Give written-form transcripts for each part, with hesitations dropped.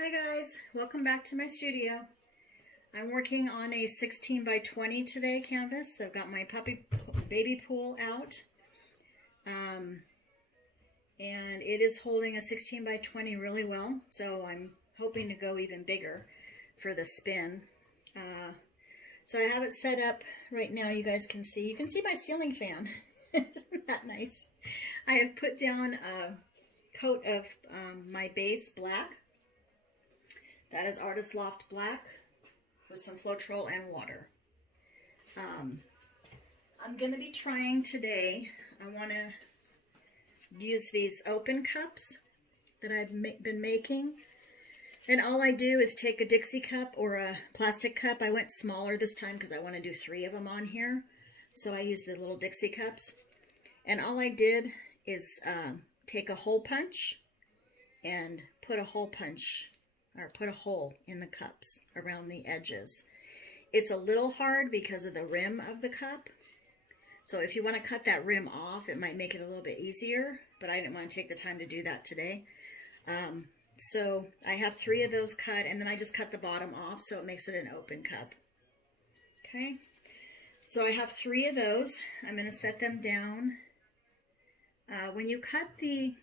Hi guys, welcome back to my studio. I'm working on a 16 by 20 today canvas. I've got my baby pool out, and it is holding a 16 by 20 really well, so I'm hoping to go even bigger for the spin. So I have it set up right now. You guys can see my ceiling fan. Isn't that nice? I have put down a coat of my base black. That is Artist Loft Black with some floetrol and water. I'm going to be trying today, I want to use these open cups that I've been making. And all I do is take a Dixie cup or a plastic cup. I went smaller this time because I want to do 3 of them on here. So I use the little Dixie cups. And all I did is take a hole punch and put a hole in the cups around the edges. It's a little hard because of the rim of the cup. So if you want to cut that rim off, it might make it a little bit easier, but I didn't want to take the time to do that today. So I have 3 of those cut, and then I just cut the bottom off so it makes it an open cup. Okay, so I have 3 of those. I'm going to set them down. When you cut the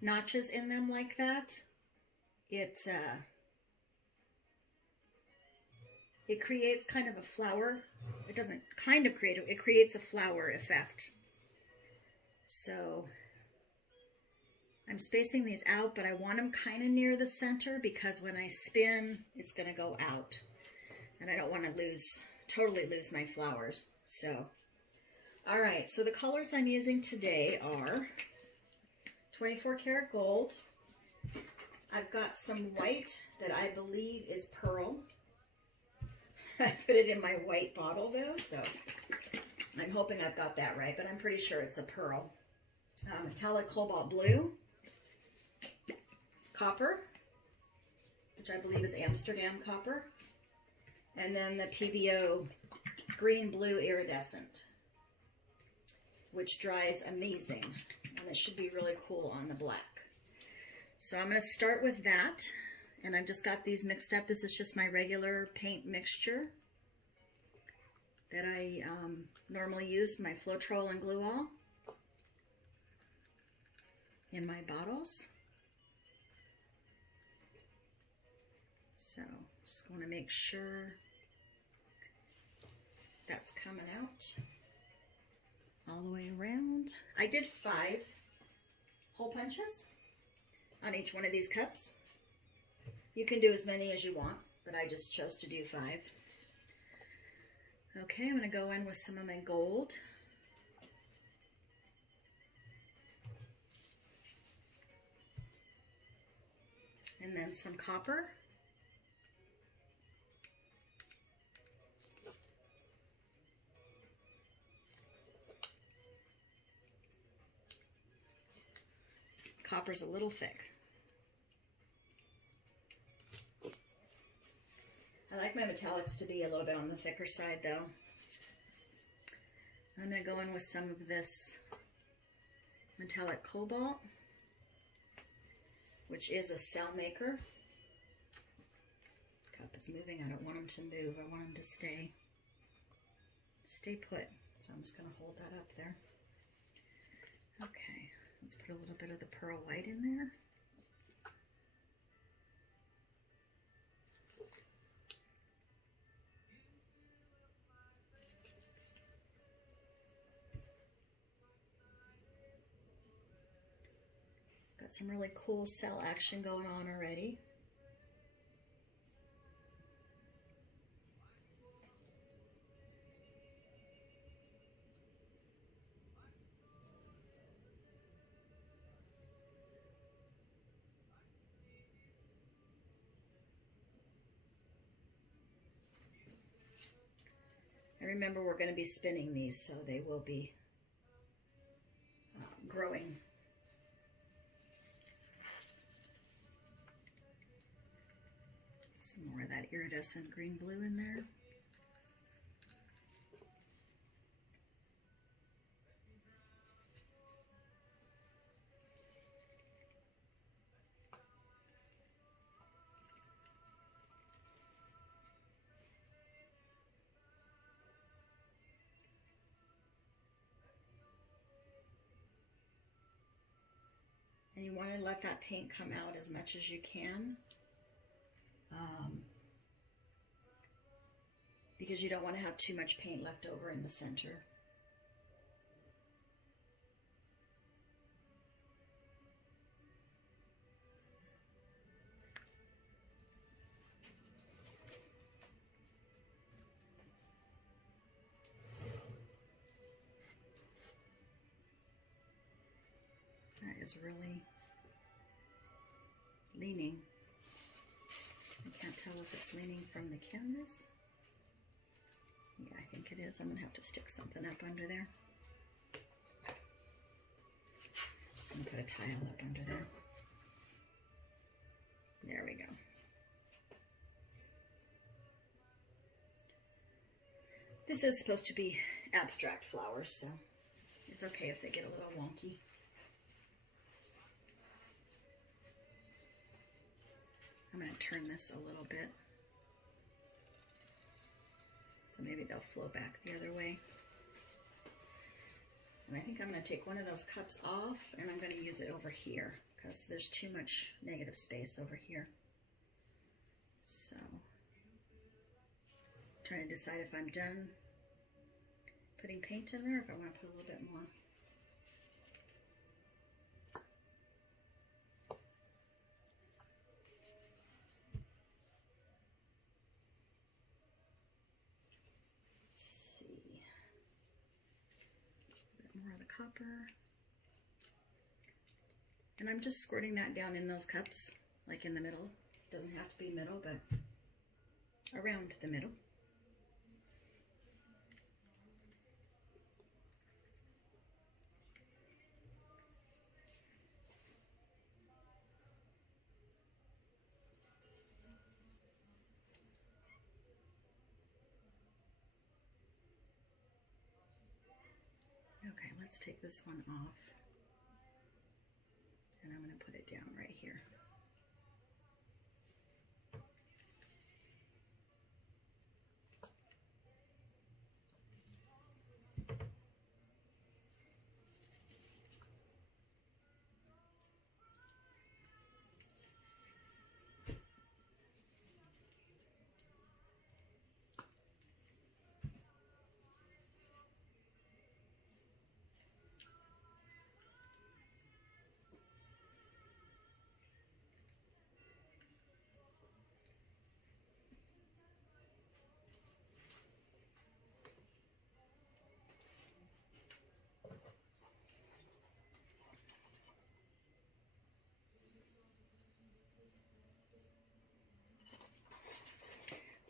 notches in them like that, it creates kind of a flower. It doesn't kind of create it creates a flower effect. So I'm spacing these out, but I want them kind of near the center because when I spin, it's going to go out. And I don't want to totally lose my flowers. So, all right, so the colors I'm using today are 24 karat gold. I've got some white that I believe is pearl. I put it in my white bottle though, so I'm hoping I've got that right, but I'm pretty sure it's a pearl. Metallic cobalt blue, copper, which I believe is Amsterdam copper, and then the Pebeo green blue iridescent, which dries amazing, and it should be really cool on the black. So I'm going to start with that, and I've just got these mixed up. This is just my regular paint mixture that I normally use, my floetrol and glue all in my bottles. So just want to make sure that's coming out all the way around. I did 5 hole punches on each one of these cups. You can do as many as you want, but I just chose to do 5. Okay, I'm going to go in with some of my gold. And then some copper. Copper's a little thick. I like my metallics to be a little bit on the thicker side though. I'm going to go in with some of this metallic cobalt, which is a cell maker. Cup is moving. I don't want them to move. I want them to stay put. So I'm just going to hold that up there. Okay. Let's put a little bit of the pearl white in there. Got some really cool cell action going on already. Remember, we're going to be spinning these, so they will be growing. Some more of that iridescent green blue in there. And you want to let that paint come out as much as you can. Because you don't want to have too much paint left over in the center. That is really leaning. I can't tell if it's leaning from the canvas. Yeah, I think it is. I'm going to have to stick something up under there. Just going to put a tile up under there. There we go. This is supposed to be abstract flowers, so it's okay if they get a little wonky. I'm going to turn this a little bit. So maybe they'll flow back the other way. And I think I'm going to take one of those cups off and I'm going to use it over here because there's too much negative space over here. So, I'm trying to decide if I'm done putting paint in there or if I want to put a little bit more. Copper. And I'm just squirting that down in those cups, like in the middle. Doesn't have to be middle, but around the middle. Okay, let's take this one off, and I'm going to put it down right here.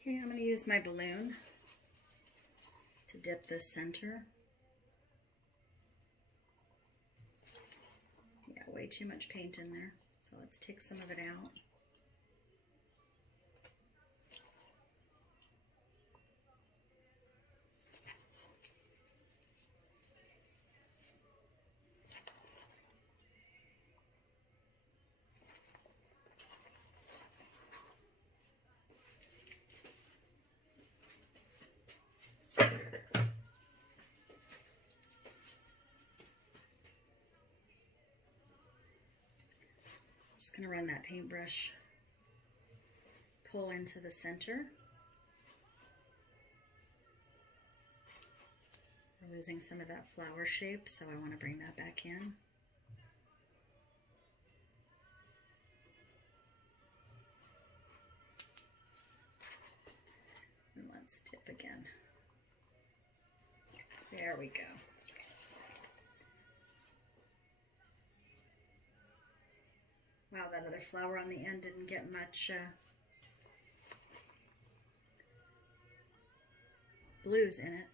Okay, I'm going to use my balloon to dip this center. Yeah, way too much paint in there. So let's take some of it out. Just going to run that paintbrush pull into the center. We're losing some of that flower shape, so I want to bring that back in. And let's dip again. There we go. Wow, that other flower on the end didn't get much blues in it.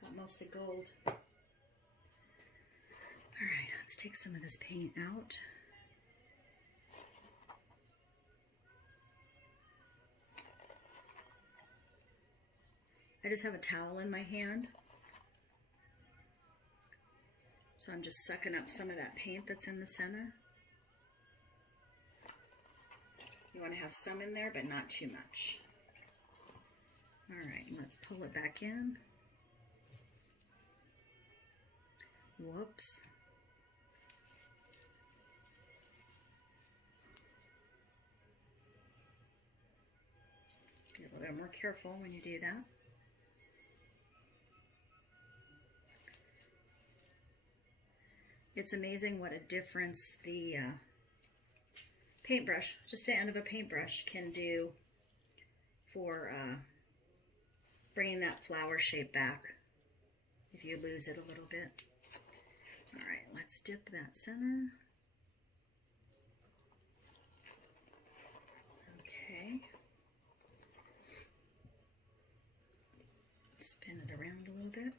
Got mostly gold. All right, let's take some of this paint out. I just have a towel in my hand. So I'm just sucking up some of that paint that's in the center. You want to have some in there, but not too much. All right, let's pull it back in. Whoops. little more careful when you do that. It's amazing what a difference the paintbrush, just the end of a paintbrush, can do for bringing that flower shape back if you lose it a little bit. All right, let's dip that center. Okay. Spin it around a little bit.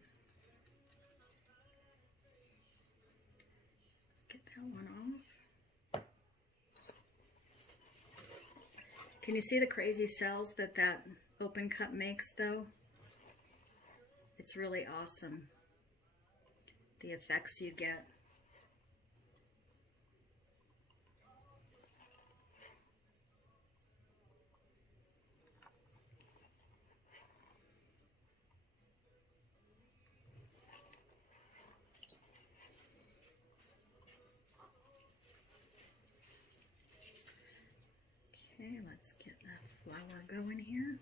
Let's get that one off. Can you see the crazy cells that that open cup makes though? It's really awesome, the effects you get. Okay, let's get that flower going here.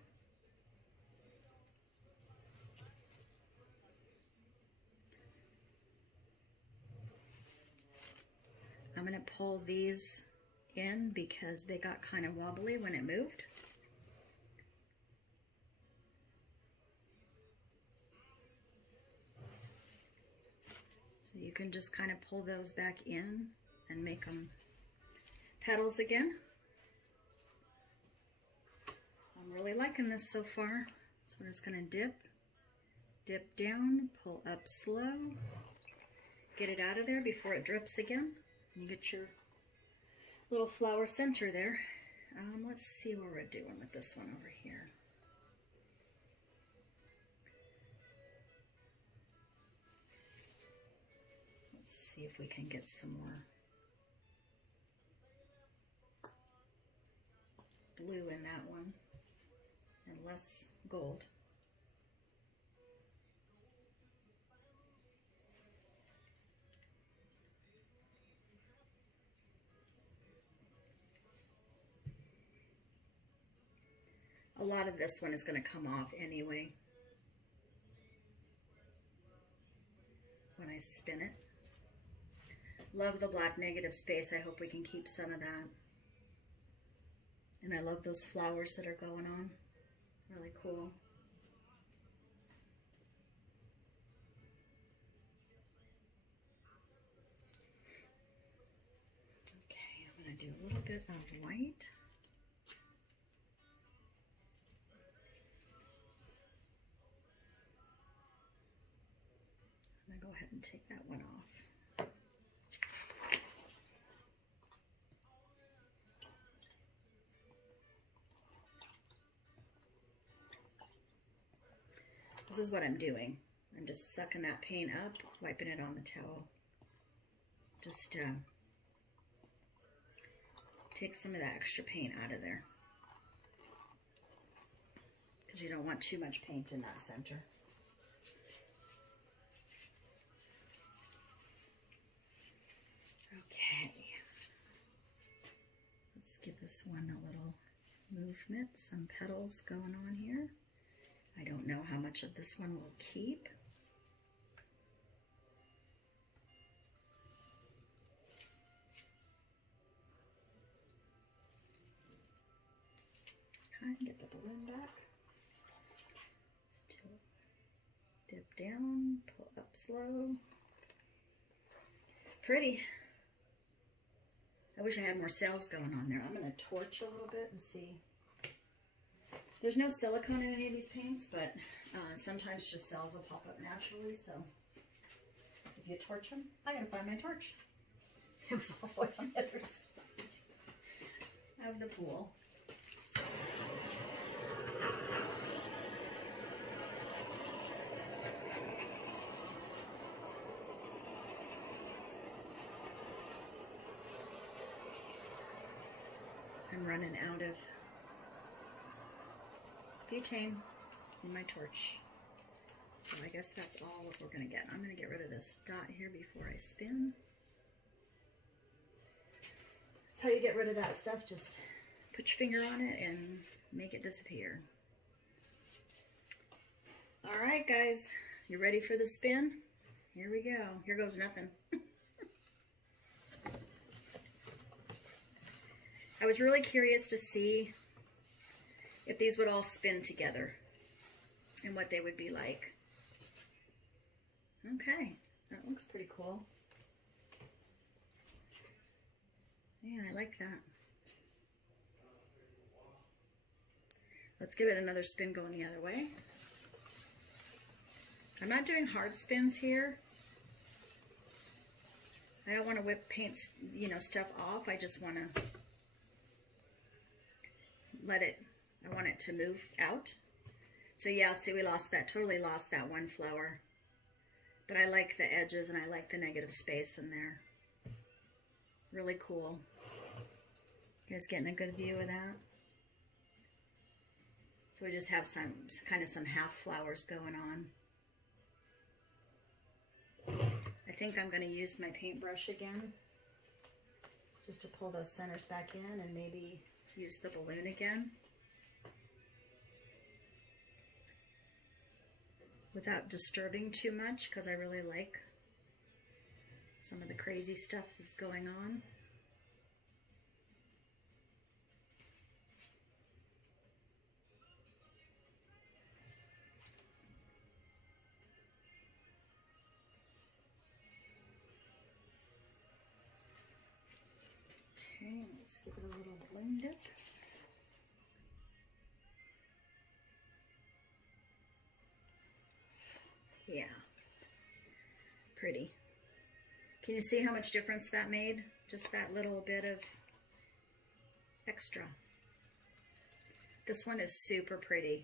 I'm going to pull these in because they got kind of wobbly when it moved. So you can just kind of pull those back in and make them petals again. I'm really liking this so far. So we're just going to dip down, pull up slow, get it out of there before it drips again. You get your little flower center there. Let's see what we're doing with this one over here. Let's see if we can get some more blue in that one and less gold. A lot of this one is going to come off anyway when I spin it. Love the black negative space. I hope we can keep some of that. And I love those flowers that are going on. Really cool. Okay, I'm going to do a little bit of white. I'm going to go ahead and take that one off. This is what I'm doing. I'm just sucking that paint up, wiping it on the towel. Just take some of that extra paint out of there, because you don't want too much paint in that center. Okay, let's give this one a little movement, some petals going on here. I don't know how much of this one will keep. Okay, get the balloon back. Let's dip down, pull up slow. Pretty. I wish I had more cells going on there. I'm going to torch a little bit and see. There's no silicone in any of these paints, but sometimes just cells will pop up naturally, so if you torch them, I gotta find my torch. It was all the way on the other side of the pool. I'm running out of butane in my torch. So I guess that's all what we're going to get. I'm going to get rid of this dot here before I spin. That's how you get rid of that stuff. Just put your finger on it and make it disappear. All right, guys, you ready for the spin? Here we go. Here goes nothing. I was really curious to see if these would all spin together and what they would be like. Okay, that looks pretty cool. Yeah, I like that. Let's give it another spin going the other way. I'm not doing hard spins here. I don't want to whip paint, you know, stuff off. I just want to let it, I want it to move out. So yeah, see, we lost that, totally lost that one flower. But I like the edges and I like the negative space in there. Really cool. You guys getting a good view of that? So we just have some, kind of some half flowers going on. I think I'm going to use my paintbrush again, just to pull those centers back in, and maybe use the balloon again. Without disturbing too much, because I really like some of the crazy stuff that's going on. Okay, let's give it a little balloon dip. Yeah, pretty. Can you see how much difference that made? Just that little bit of extra. This one is super pretty.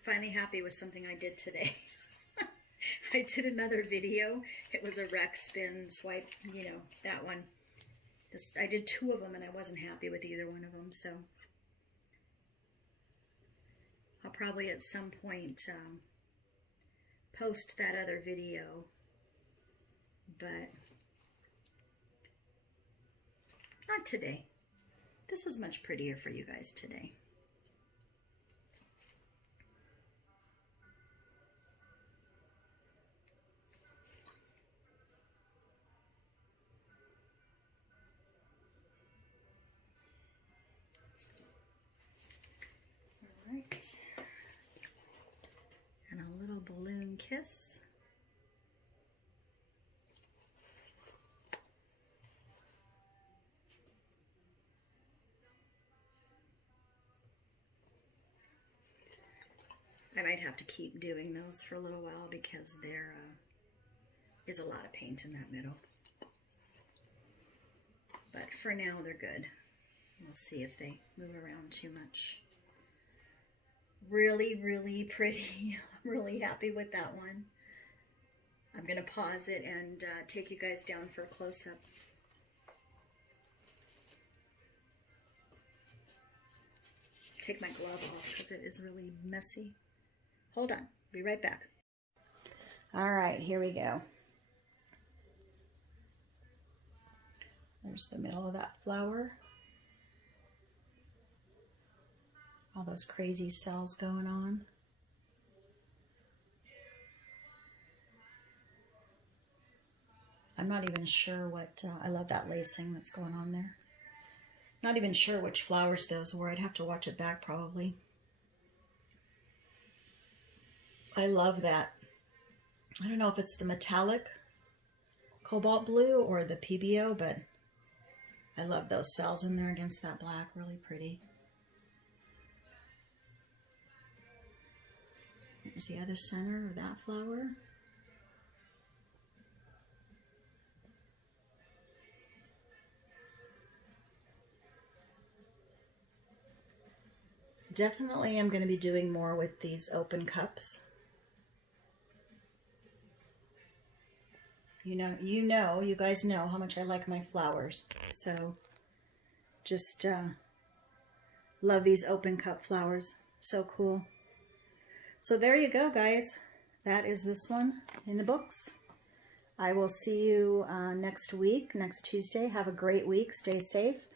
Finally happy with something I did today. I did another video. It was a rec spin swipe, you know, that one. Just I did 2 of them and I wasn't happy with either one of them, so I'll probably at some point post that other video, but not today. This was much prettier for you guys today. All right. And a little balloon kiss. I might have to keep doing those for a little while because there is a lot of paint in that middle. But for now, they're good. We'll see if they move around too much. Really, really pretty. I'm really happy with that one. I'm going to pause it and take you guys down for a close-up. Take my glove off because it is really messy. Hold on. Be right back. All right, here we go. There's the middle of that flower. All those crazy cells going on. I'm not even sure what, I love that lacing that's going on there. Not even sure which flowers those were. I'd have to watch it back probably. I love that. I don't know if it's the metallic cobalt blue or the Pebeo, but I love those cells in there against that black. Really pretty. There's the other center of that flower. Definitely I'm going to be doing more with these open cups. You guys know how much I like my flowers. So just love these open cup flowers. So cool. So there you go, guys. That is this one in the books. I will see you next week, next Tuesday. Have a great week. Stay safe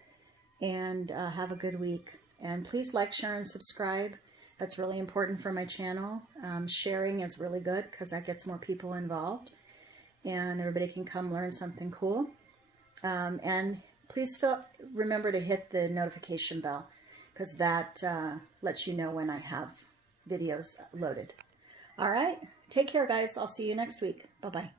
and have a good week. And please like, share, and subscribe. That's really important for my channel. Sharing is really good because that gets more people involved and everybody can come learn something cool. And please remember to hit the notification bell because that lets you know when I have videos loaded. All right. Take care, guys. I'll see you next week. Bye-bye.